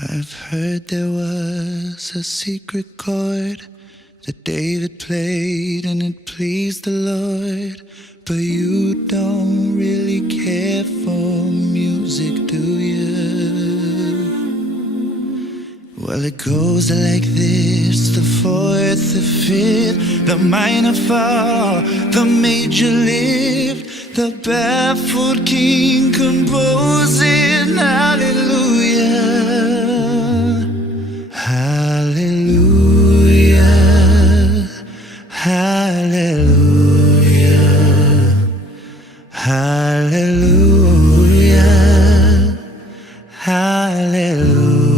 I've heard there was a secret chord that David played and it pleased the Lord. But you don't really care for music, do you? Well, it goes like this: the fourth, the fifth, the minor fall, the major lift, the baffled king composing hallelujah, hallelujah, hallelujah, hallelujah, hallelujah.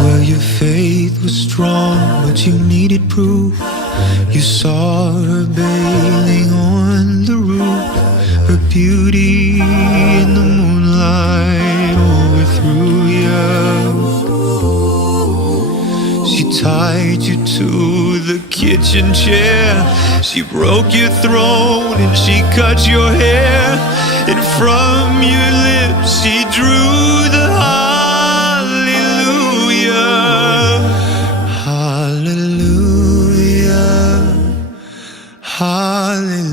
Well, your faith was strong, but you needed proof. You saw her bathing on the roof, her beauty in the moonlight overthrew you. She tied you to the kitchen chair, she broke your throne and she cut your hair, and from your lips she drew the hallelujah, hallelujah, hallelujah.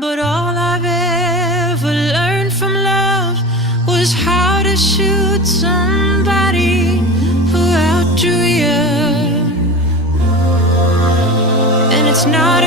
But all I've ever learned from love was how to shoot somebody who outdrew you. And it's not